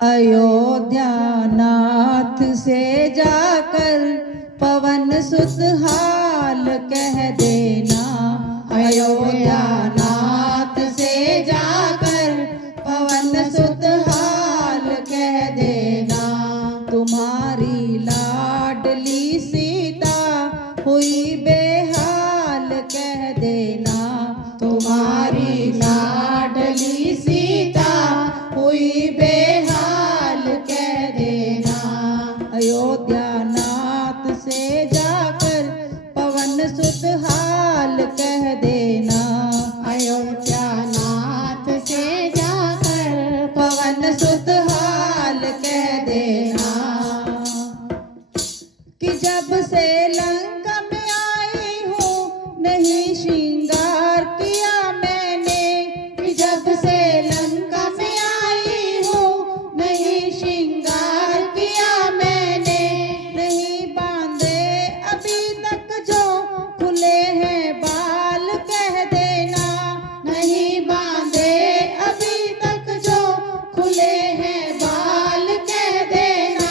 अयोध्या नाथ से जाकर पवन सुत हाल कह देना। अयोध्या नाथ से जाकर पवन सुत हाल कह देना। तुम्हारी लाडली सीता हुई बेहाल कह देना। तुम्हारी लाडली सीता हुई बेहाल कह देना। अयोध्या नाथ से जाकर पवन सुत हाल कह देना। अयोध्या नाथ से जाकर पवन सुत हाल कह देना। कि जब से लंका में आई हूँ नहीं श्रृंगार किया मैंने। कि जब से लंका में आई हूँ नहीं श्रृंगार किया मैंने। नहीं बांधे अभी तक जो खुले हैं बाल कह देना। नहीं बांधे अभी तक जो खुले हैं बाल कह देना।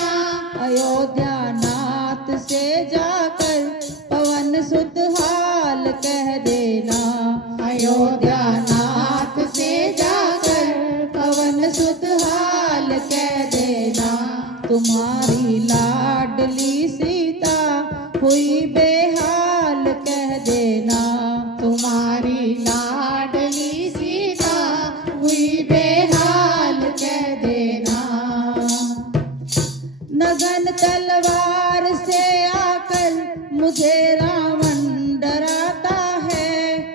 अयोध्या नाथ से जाकर पवन सुत हाल कह देना। अयोध्या नाथ से जाकर पवन सुत हाल कह देना। तुम्हारी लाडली सीता हुई बेहाल कह देना। तुम्हारी लाडली सीता हुई बेहाल कह देना। नगन तलवार से आकर मुझे रावण डराता है।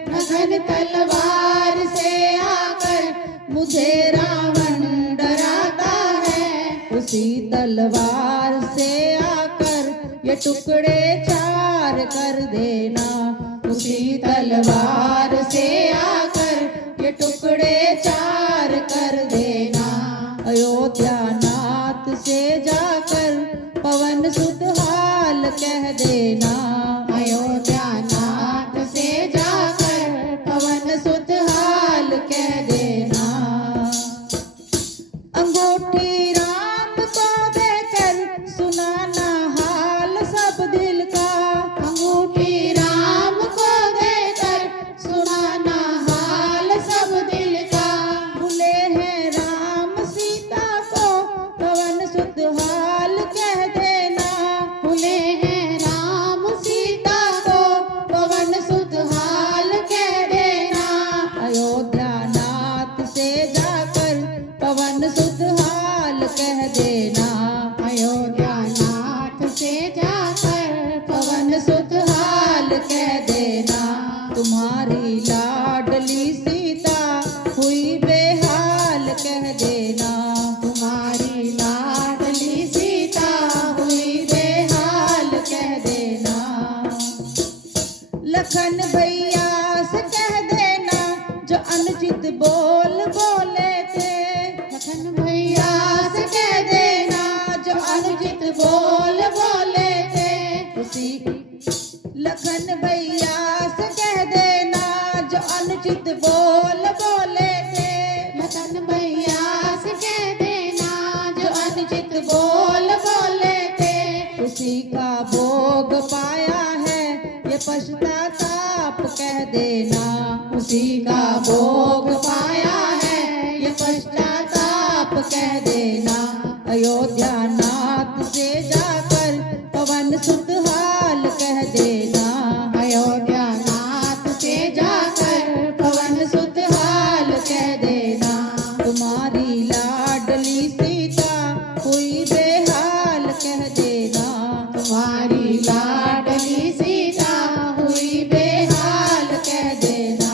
नगन तलवार से आकर मुझे रावण डराता है। उसी तलवार से आकर ये टुकड़े चार कर देना। उसी तलवार से आकर ये टुकड़े चार कर देना। अयोध्या नाथ से जाकर पवन सुत हाल कह देना। अयोध्या नाथ से जाकर पवन सुत हाल कह देना। अंगूठी राम को देकर सुनाना हाल सब दिल का। अंगूठी राम को देकर सुनाना हाल सब दिल का। भूले हैं राम सीता को पवन सुत हाल कह देना। भूले हैं राम सीता को पवन सुत हाल कह देना। अयोध्या नाथ से जाकर पवन सुत हाल कह देना। अयोध्या नाथ से जाकर पवन सुत हाल कह देना। तुम्हारी लाडली सीता हुई बेहाल कह देना। तुम्हारी लाडली सीता हुई बेहाल कह देना। लखन भैया से कह देना जो अनुचित बोल बोले थे। लखन भैया से कह देना जो अनुचित बोल बोले थे। उसी लखन भैया से कह देना जो अनुचित बोल बोले थे। लखन भैया से कह देना जो अनुचित बोल बोले थे। उसी का भोग पाया है ये पश्चाताप कह देना। उसी का भोग पाया है ये पश्चाताप कह देना। अयोध्या नाथ से जाकर पवन सुत हाल कह देना। अयोध्या नाथ से जाकर पवन सुत हाल कह देना। तुम्हारी लाडली सीता हुई बेहाल कह देना। तुम्हारी लाडली सीता हुई बेहाल कह देना।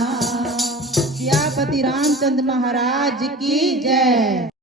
सियापति रामचंद्र महाराज की जय।